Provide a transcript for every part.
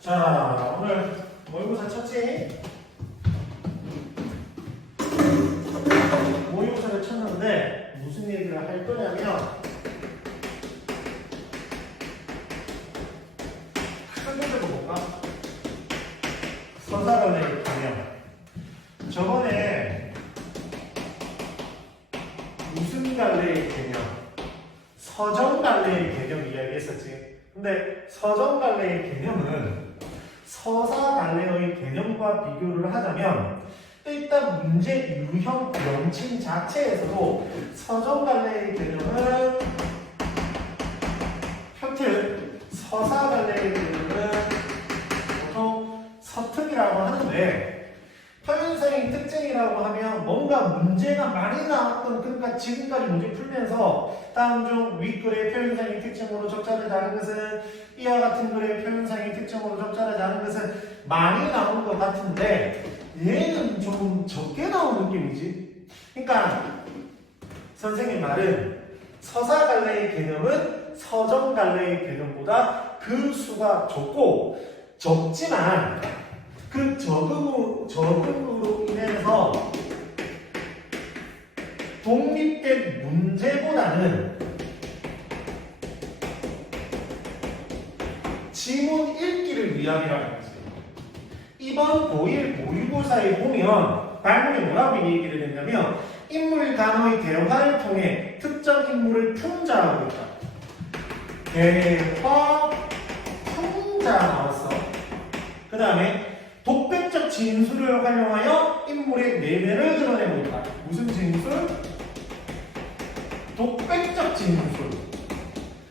자, 오늘 모의고사 쳤지? 모의고사를 쳤는데 무슨 얘기를 할 거냐면 큰 문제로 볼까? 서사간의 개념. 저번에 무슨 갈래의 개념? 서정갈래의 개념 이야기했었지. 근데 서정갈래의 개념은 서사갈래의 개념과 비교를 하자면 일단 문제 유형 명칭 자체에서도 서정갈래의 개념은 표틀, 서사갈래의 개념은 보통 서특이라고 하는데 표현성의 특징이라고 하면 뭔가 문제가 많이 나왔던, 그러니까 지금까지 문제 풀면서 다음 중 윗글의 표현성의 특징으로 적자를 다는 것은 이와 같은 글의 표현성의 특징으로 적자를 다는 것은 많이 나온 것 같은데 얘는 조금 적게 나온 느낌이지. 그러니까 선생님 말은 서사갈래의 개념은 서정갈래의 개념보다 그 수가 적지만 그 적음으로 인해서 독립된 문제보다는 지문 읽기를 위함이라는 거지. 이번 고1 모의고사에 보면 발문이 뭐라고 얘기를 했냐면 인물 단어의 대화를 통해 특정 인물을 풍자하고 있다. 대화 풍자 나왔어. 그 다음에 독백적 진술을 활용하여 인물의 내면을 드러내고 있다. 무슨 진술? 독백적 진술.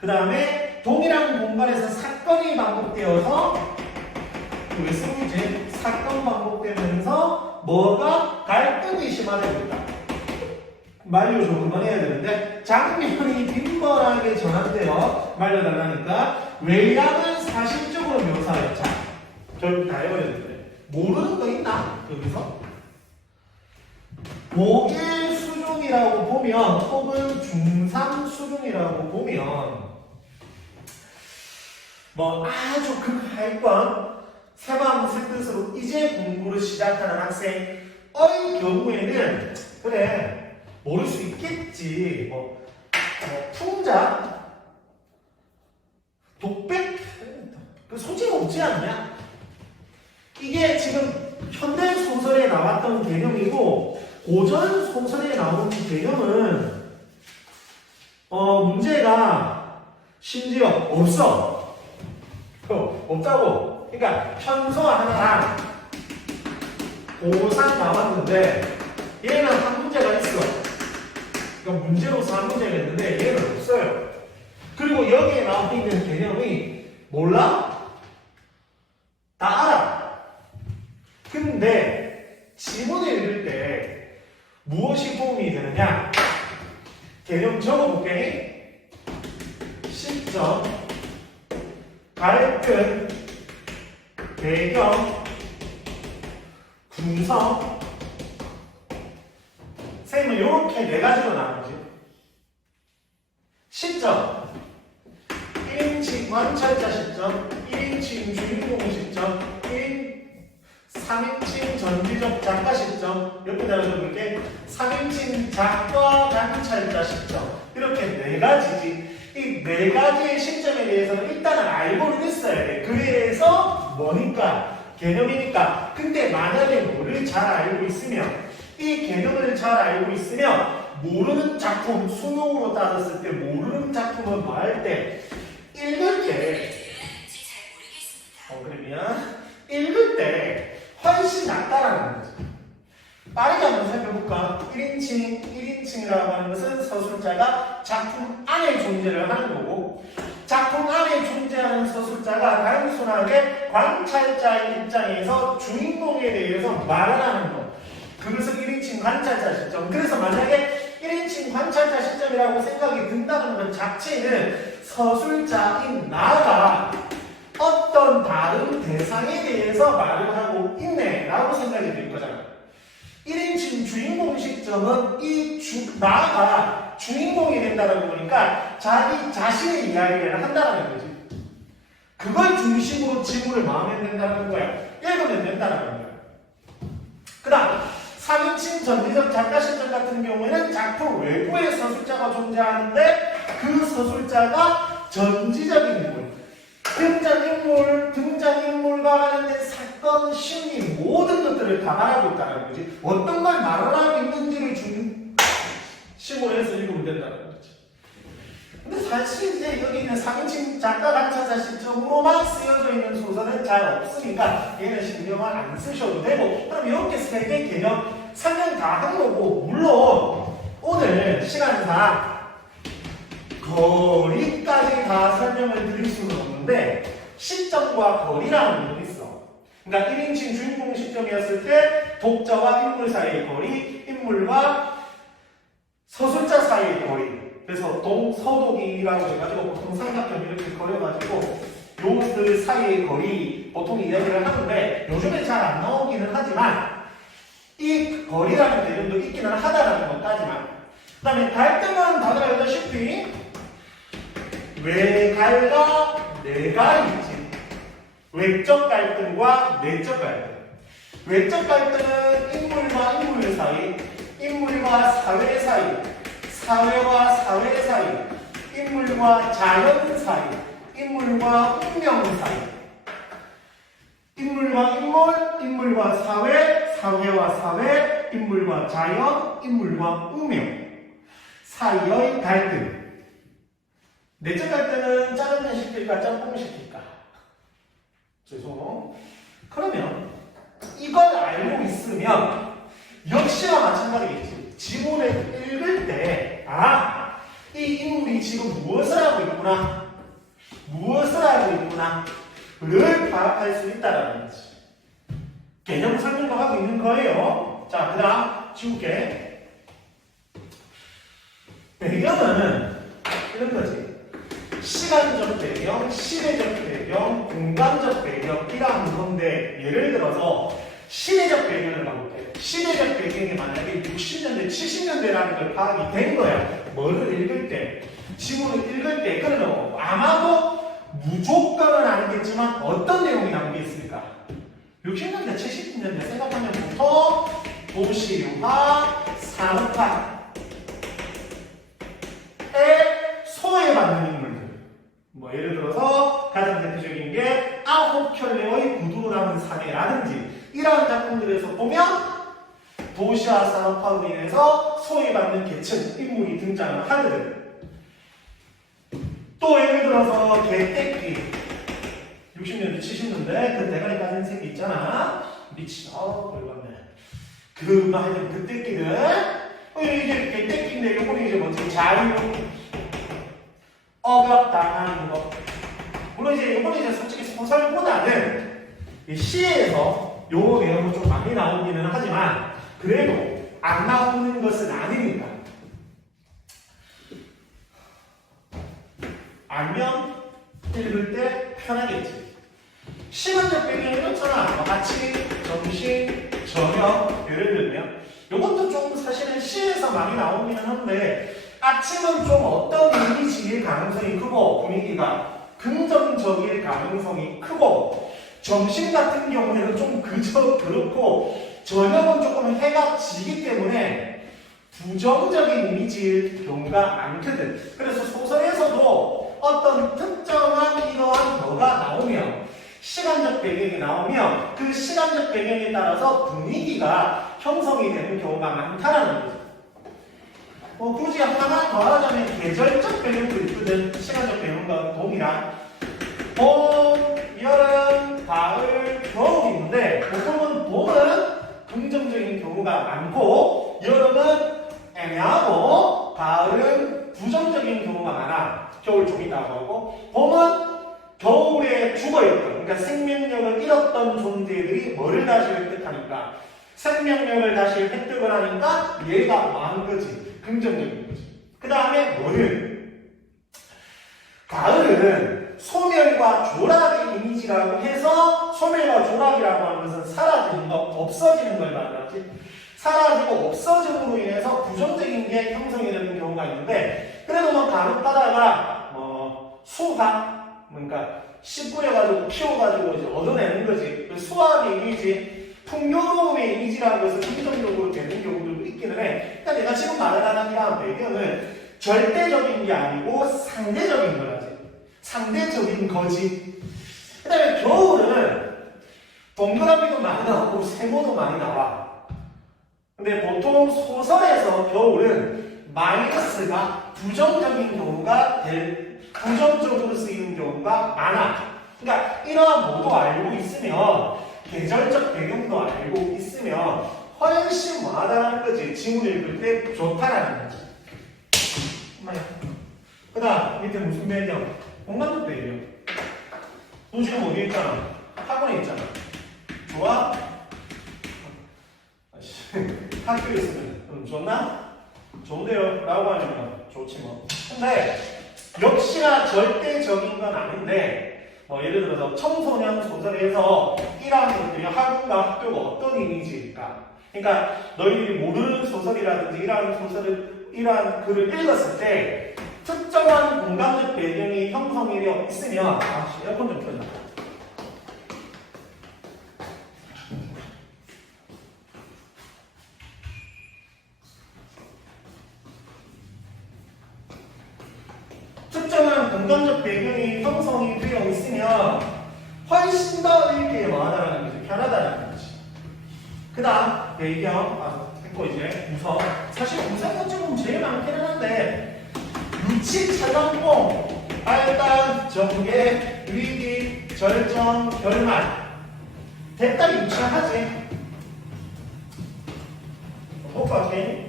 그 다음에 동일한 공간에서 사건이 반복되어서 왜 쓰고있지? 사건 반복되면서 뭐가 갈등이 심화되고 있다. 만료 조금만 해야 되는데 장면이 빈번하게 전환되어 말려달라니까 외양을 사실적으로 묘사해. 자, 결국 다 해버렸는데 모르는 거 있나? 여기서? 고1 수준이라고 보면 혹은 중3 수준이라고 보면 뭐 아주 극하위권 새마음 새뜻으로 이제 공부를 시작하는 학생의 경우에는 그래 모를 수 있겠지. 풍자 독백 그 소재가 없지 않냐? 이게 지금 현대 소설에 나왔던 개념이고 고전 소설에 나온 개념은 문제가 심지어 없어. 없다고. 그러니까 현서 하나랑 고상 나왔는데 얘는 한 문제가 있어. 그러니까 문제로서 한 문제가 있는데 얘는 없어요. 그리고 여기에 나와 있는 개념이 몰라? 다 알아. 근데 지문을 읽을 때 무엇이 도움이 되느냐? 개념 적어볼게. 시점, 갈등, 배경, 구성. 선생님은 이렇게 네 가지로 나누지. 시점, 1인칭 관찰자 시점, 1인칭 주인공 시점, 3인칭 전지적 작가 시점, 옆에 달아줄게. 3인칭 작가 관찰자 시점. 이렇게 네 가지지. 이 네 가지의 시점에 대해서는 일단은 알고는 있어야 돼. 그래서 뭐니까? 개념이니까. 근데 만약에 뭐를 잘 알고 있으면, 이 개념을 잘 알고 있으면 모르는 작품, 수능으로 따졌을 때 모르는 작품을 뭐 할 때 읽을 때 그래 미안. 읽을 때 훨씬 낫다라는 거지. 빠르게 한번 살펴볼까? 1인칭이라고 하는 것은 서술자가 작품 안에 존재를 하는 거고 작품 안에 존재하는 서술자가 단순하게 관찰자의 입장에서 주인공에 대해서 말을 하는 거. 그것을 1인칭 관찰자 시점. 그래서 만약에 1인칭 관찰자 시점이라고 생각이 든다는 것 자체는 서술자인 나가 어떤 다른 대상에 대해서 말을 하고 있네 라고 생각이 들 거잖아. 1인칭 주인공 시점은 나가 주인공이 된다라고 보니까 자기 자신의 이야기를 한다는 거지. 그걸 중심으로 지문을 마음에 든다는 거야. 읽으면 된다는 거야. 그 다음 3인칭 전지적 작가 실전 같은 경우에는 작품 외부에 서술자가 존재하는데 그 서술자가 전지적인 인물, 등장인물과 관련된 사건, 심리 모든 것들을 다 말하고 있다는 거지. 어떤 걸 말하고 있는지를 중심으로 해서 읽으면 된다는 거지. 근데 사실 이제 여기 있는 3인칭 작가 관찰자 시점으로만 쓰여져 있는 소설은 잘 없으니까 얘는 신경을 안 쓰셔도 되고, 그럼 이렇게 세 개 개념 설명 다 한 거고, 물론 오늘 시간상 거리까지 다 설명을 드릴 수는 없는데 시점과 거리라는 게 있어. 그러니까 1인칭 주인공 시점이었을 때 독자와 인물 사이의 거리, 인물과 서술자 사이의 거리. 그래서 동서독이라고 해가지고 보통 삼각형 이렇게 그려가지고 요들 사이의 거리 보통 이야기를 하는데 요즘에 잘 안 나오기는 하지만 이 거리라는 개념도 있기는 하다라는 것까지만. 그 다음에 갈등은 다들 알다시피 외갈과 내갈이 있지. 외적 갈등과 내적 갈등. 외적 갈등은 인물과 인물 사이, 인물과 사회 사이, 사회와 사회 사이, 인물과 자연 사이, 인물과 운명 사이, 인물과 인물, 인물과 사회, 사회와 사회, 인물과 자연, 인물과 운명 사이의 갈등. 내적 갈등은 짜장면 시킬까 짬뽕 시킬까? 죄송. 그러면 이걸 알고 있으면 역시나 마찬가지겠지. 지문을 읽을 때 이 인물이 지금 무엇을 하고 있구나, 무엇을 하고 있구나를 파악할 수 있다는 거지. 개념 설명도 하고 있는 거예요. 자, 그 다음 지울게. 배경은 이런 거지. 시간적 배경, 시대적 배경, 공간적 배경이라는 건데, 예를 들어서 시대적 배경을 봐볼게. 시대적 배경이 만약에 60년대, 70년대라는 걸 파악이 된 거야. 뭐를 읽을 때, 지문을 읽을 때. 그러면 아마도 무조건은 아니겠지만 어떤 내용이 담겨 있습니까? 60년대, 70년대 생각하면 보통 도시화, 산업화에 소외받는 인물들. 뭐 예를 들어서 가장 대표적인 게 아홉 켤레의 구두로 남은 사내라든지 이러한 작품들에서 보면 도시화 산업화로 인해서 소외받는 계층 인물이 등장을 하거든. 또 예를 들어서 개떼끼 60년대 70년대 그 대가리 가진 새끼 있잖아. 미친 열받네. 그 말하는 그 떼끼들 이게 개떼끼인데 요거는 이제 뭐지? 자유 억압당하는 거. 물론 이제 요거는 이제 솔직히 소설보다는 시에서 요 내용은 좀 많이 나오기는 하지만 그래도 안 나오는 것은 아니니까. 알면 읽을 때 편하겠지. 시간적 배경이 이렇잖아. 아침, 점심, 저녁 예를 들면 요것도 좀 사실은 시에서 많이 나오기는 한데 아침은 좀 어떤 이미지일 가능성이 크고 분위기가 긍정적일 가능성이 크고 점심 같은 경우에는 좀 그저 그렇고 저녁은 조금 해가 지기 때문에 부정적인 이미지일 경우가 많거든. 그래서 소설에서도 어떤 특정한 이러한 뭐가 나오면 시간적 배경이 나오면 그 시간적 배경에 따라서 분위기가 형성이 되는 경우가 많다는 거죠. 굳이 하나 더 하자면 계절적 배경도 있거든. 시간적 배경과 동일한 봄, 여름, 가을, 겨울이 있는데 보통은 봄은 긍정적인 경우가 많고 여름은 애매하고 가을은 부정적인 경우가 많아. 겨울 좀 있다고 하고 봄은 겨울에 죽어있던, 그러니까 생명력을 잃었던 존재들이 뭐를 다시 획득하니까 생명력을 다시 획득을 하니까 얘가 많은 거지. 긍정적인 거지. 그 다음에 뭐를? 가을은 소멸과 조락의 이미지라고 해서 소멸과 조락이라고 하는 것은 사라지는 거, 없어지는 걸 말하지. 사라지고 없어짐으로 인해서 부정적인 게 형성이 되는 경우가 있는데 그래도 뭐 간혹가다가 수학, 그러니까 씨 뿌려가지고 키워가지고 이제 얻어내는 거지. 수학의 이미지, 풍요로움의 이미지라고 해서 긍정적으로 되는 경우도 있기는 해. 그러니까 내가 지금 말하는 이러한 배경은 절대적인 게 아니고 상대적인 거라지. 상대적인 거지. 그 다음에 겨울은 동그라미도 많이 나오고 세모도 많이 나와. 근데 보통 소설에서 겨울은 마이너스가 부정적인 경우가 부정적으로 쓰이는 경우가 많아. 그러니까 이러한 모두 알고 있으면 계절적 배경도 알고 있으면 훨씬 뭐하다는 거지. 지문 읽을 때 좋다라는 거지. 그 다음 밑에 무슨 배경? 공간적 배경. 너 지금 어디에 있잖아? 학원에 있잖아. 좋아? 학교에 있으면 좋나? 좋은데요? 라고 하니까 좋지 뭐. 근데 역시나 절대적인 건 아닌데 예를 들어서 청소년 소설에서 이러한 것들이 학원과 학교가 어떤 이미지일까? 그러니까 너희들이 모르는 소설이라든지 이러한 글을 읽었을 때 특정한 공간적 배경이 형성이 되어 있으면 에어컨 좀 켜자. 특정한 공간적 배경이 형성이 되어 있으면 훨씬 더 읽기에 뭐하다라는 거지. 편하다라는 거지. 그 다음 배경 했고 이제 구성. 사실 구성 어찌 보면 제일 많기는 한데 유치, 찰랑뽕, 발단, 전개, 위기, 절정, 결말. 됐다 유치하지. 볼까 게임?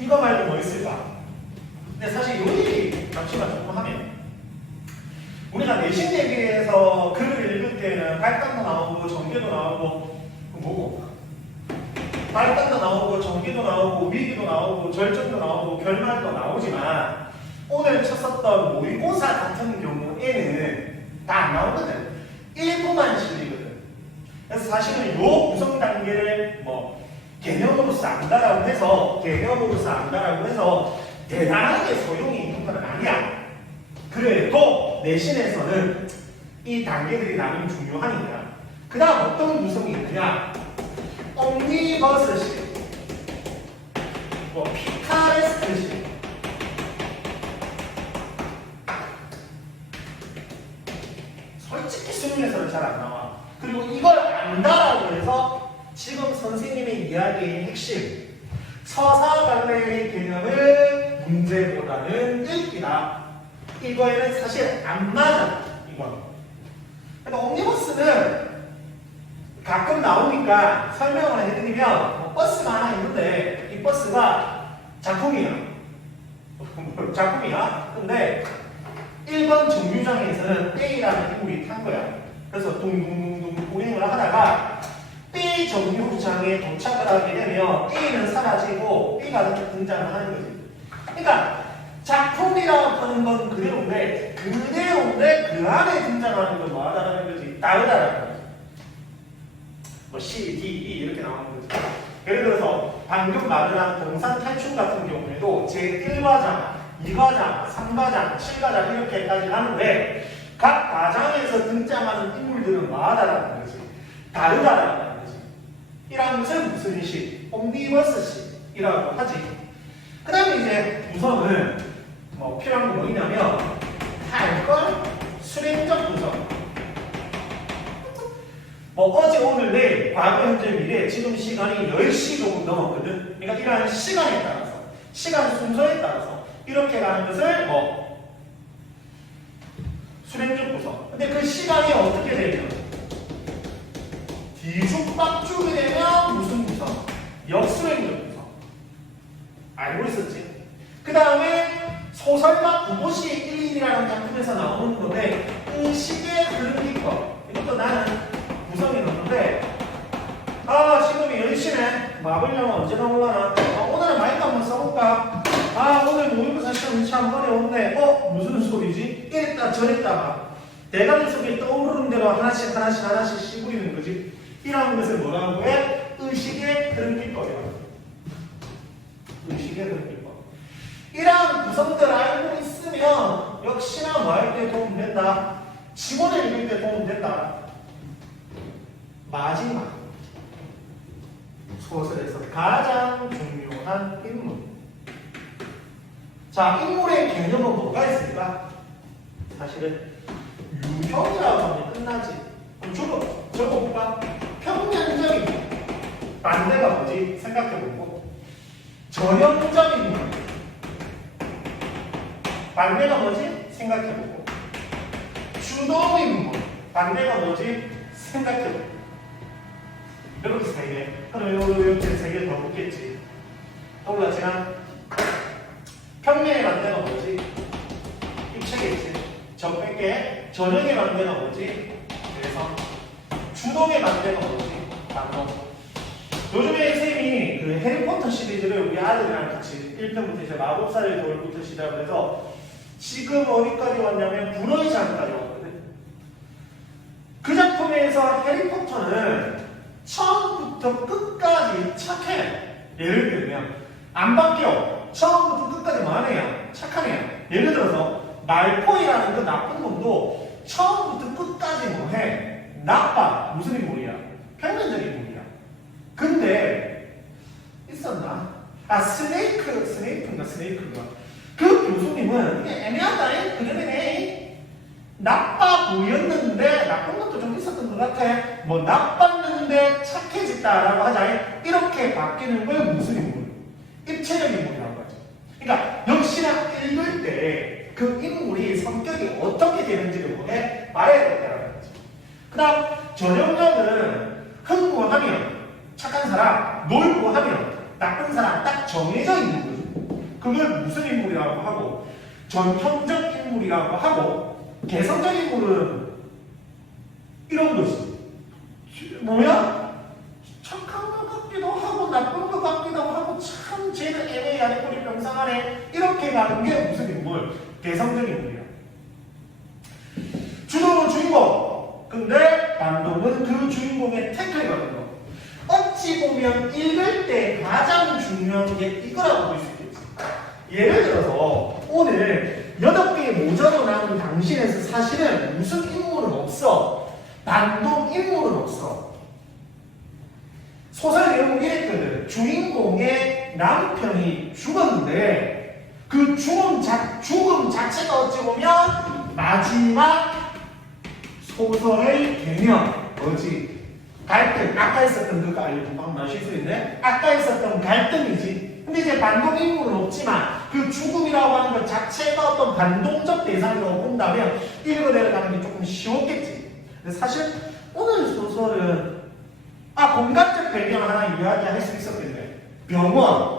이거 말고 뭐 있을까? 근데 사실 요 얘기 잠시만 조금 하면 우리가 내신 대비해서 글을 읽을 때는 발단도 나오고 전개도 나오고 뭐고 발단도 나오고 전개도 나오고 위기도 나오고 절정도 나오고 결말도 나오지만 오늘 쳤었던 모의고사 같은 경우에는 다 안 나오거든. 일부만 실리거든. 그래서 사실은 요 구성 단계를 개념으로서 안다라고 해서 대단하게 소용이 있는 건 아니야. 그래도 내신에서는 이 단계들이 나름 중요하니까. 그 다음 어떤 구성이 있느냐? 옴니버스식, 피카레스트식, 솔직히 수능에서는 잘 안 나와. 그리고 이걸 안다라고 해서 지금 선생님의 이야기의 핵심, 서사관례의 개념을 문제보다는 읽기다. 이거에는 사실 안 맞아. 이건. 그러니까 옴니버스는 가끔 나오니까 설명을 해드리면 버스가 하나 있는데 이 버스가 작품이야. 작품이야. 근데 1번 정류장에서는 A라는 인물이 탄 거야. 그래서 둥둥둥둥 보행을 하다가 B 정류장에 도착을 하게 되면 A는 사라지고 B가 등장을 하는 거지. 그러니까 작품이라고 하는 건 그대로인데 그 안에 등장하는 건 뭐하다라는 거지? 다르다라는 거지. C, D, E 이렇게 나오는 거지. 예를 들어서 방금 말한 동산 탈출 같은 경우에도 제1과장, 2과장, 3과장, 7과장 이렇게까지 하는데 각 과장에서 등장하는 인물들은 뭐하다라는 거지? 다르다라는 거지. 이런 것은 무슨 식? 옴니버스식이라고 하지. 그 다음에 이제 구성은 필요한 게 뭐냐면 할걸 수렴적 구성. 어제 오늘 내일 과거 현재 미래 지금 시간이 10시 조금 넘었거든. 그러니까 이러한 시간에 따라서 시간 순서에 따라서 이렇게 가는 것을 수렴적 구성. 근데 그 시간이 어떻게 되면 뒤죽박죽이 되면 무슨 구성? 역수렴적 구성. 알고 있었지? 그 다음에 소설가 구보시 1인이라는 작품에서 나오는 건데 의식의 흐름 기법. 이것도 나는 구성이 넣는데 지금이 10시네. 막으려면 언제 나올라나? 오늘은 마이크 한번 써볼까? 오늘 모의고사 시험 참 어려운데 무슨 소리지? 이랬다 저랬다가 대가리 속에 떠오르는 대로 하나씩 씹으리는 거지. 이런 것을 뭐라고 해? 의식 직원을 읽을 때 도움 된다. 마지막 소설에서 가장 중요한 인물. 자, 인물의 개념은 뭐가 있을까? 사실은 유형이라고 하면 끝나지. 그럼 적어볼까? 평면적인 반대가 뭐지? 생각해보고. 전형적인 인물. 반대가 뭐지? 생각해보고. 주동인물. 반대가 뭐지? 생각해보고. 이렇게 세 개. 그럼 이렇게 세 개 더 붙겠지. 떠올랐지만 평면의 반대가 뭐지? 입체겠지. 저 뺄게. 전형의 반대가 뭐지? 그래서 주동의 반대가 뭐지? 반동. 요즘에 쌤이 그 해리포터 시리즈를 우리 아들이랑 같이 1편부터 이제 마법사의 돌부터 시작을 해서 지금 어디까지 왔냐면 불어의 장까지 왔거든. 그 작품에서 해리포터는 처음부터 끝까지 착해. 예를 들면 안 바뀌어. 처음부터 끝까지 뭐하네요? 착하네요. 예를 들어서 말포이라는 그 나쁜 놈도 처음부터 끝까지 뭐해? 나빠. 무슨 인물이야? 평면적인 인물이야. 근데 있었나? 아, 스네이크인가? 그 교수님은 이게 애매하다. 그러네. 나빠 보였는데 나쁜 것도 좀 있었던 것 같아. 뭐 나빴는데 착해졌다라고 하자. 이렇게 바뀌는 걸 무슨 인물? 입체적인 인물이라고 하죠. 그러니까 역시나 읽을 때 그 인물이 성격이 어떻게 되는지를 뭐해? 말해야 된다는 거지. 그 다음 전형적은 흥부하면 착한 사람, 놀고 하면 나쁜 사람 딱 정해져 있는 거죠. 그걸 무슨 인물이라고 하고 전형적 인물이라고 하고 개성적 인물은 이런 것이 뭐야? 착한 것 같기도 하고 나쁜 것 같기도 하고 참 쟤는 애매하네 우리 병상하네 이렇게 가는 게 무슨 인물? 개성적 인물이야. 주동은 주인공. 근데 반동은 그 주인공의 태클이거든. 어찌 보면 읽을 때 가장 중요한 게 이거라고 볼 수 있겠지. 예를 들어서 오늘 8개의 모자로 나온 당신에서 사실은 무슨 인물은 없어. 반동 인물은 없어. 소설 내용은 이랬거든. 주인공의 남편이 죽었는데 그 죽음 자체가 어찌 보면 마지막 소설의 개념. 뭐지? 갈등. 아까 있었던 그거 알고 실수인데 아까 있었던 갈등이지. 근데 이제 반동 인물은 없지만 그 죽음이라고 하는 것 자체가 어떤 반동적 대상이라고 본다면 읽어 내려가는 게 조금 쉬웠겠지. 근데 사실 오늘 소설은 공간적 배경 하나 이야기할 수 있었겠네. 병원.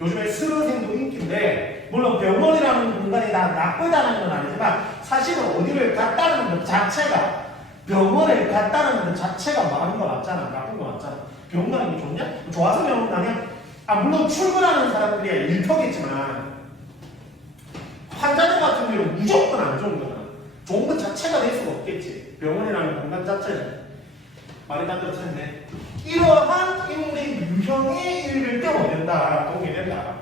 요즘에 스르생도 인기인데 물론 병원이라는 공간이 다 나쁘다는 건 아니지만 사실은 어디를 갔다는 것 자체가 병원을 갔다는 것 자체가 많은 거 맞잖아. 나쁜 거 맞잖아. 병원 가는 게 좋냐? 좋아서 병원 가냐? 물론 출근하는 사람들이 일터겠지만 환자들 같은 경우는 무조건 안 좋은 거야. 좋은 것 자체가 될 수가 없겠지. 병원이라는 공간 자체는. 말이 다 들었었네. 이러한 인물의 유형이 읽을 때 뭐 된다? 도움이 된다.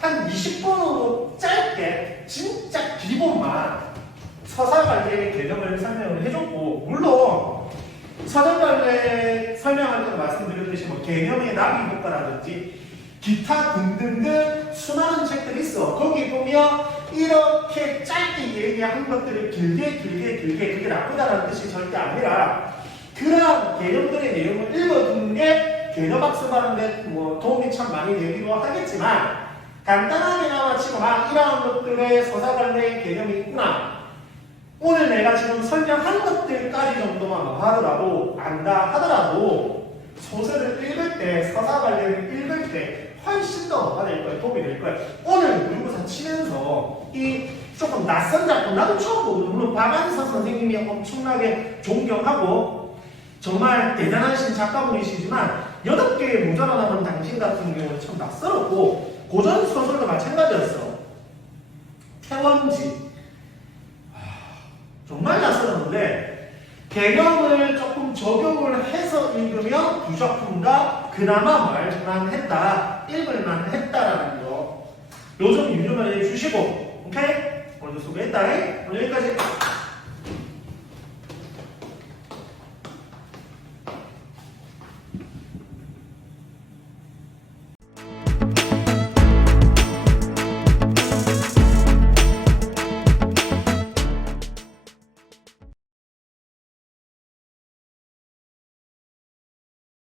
한 20분으로 짧게 진짜 기본만 서사관례의 개념을 설명을 해줬고 물론 서사관례 설명할 때 말씀드렸듯이 뭐 개념의 납입 효과라든지 기타 등등등 수많은 책들이 있어. 거기 보면 이렇게 짧게 얘기한 것들을 길게 그게 나쁘다는 뜻이 절대 아니라 그런 개념들의 내용을 읽어두는 게 개념학습하는데 뭐 도움이 참 많이 되기도 하겠지만 간단하게나마 치고 이러한 것들의 서사관례의 개념이 있구나. 오늘 내가 지금 설명한 것들까지 정도만 하더라도 안다 하더라도 소설을 읽을 때 서사관례를 읽을 때 훨씬 더 뭐가 될 거야? 도움이 될 거야. 오늘 모의고사 치면서 이 조금 낯선 작품 나도 처음 보거든. 물론 박안서 선생님이 엄청나게 존경하고 정말 대단하신 작가분이시지만 8개의 모자라 남은 당신 같은 경우는 참 낯설었고 고전 소설도 마찬가지였어. 태원지 정말 낯설었는데 개념을 조금 적용을 해서 읽으면 두 작품 다 그나마 말만 했다, 읽을만 했다라는 거 요즘 유념을 해주시고 오케이? 오늘도 수고했다. 오늘 여기까지.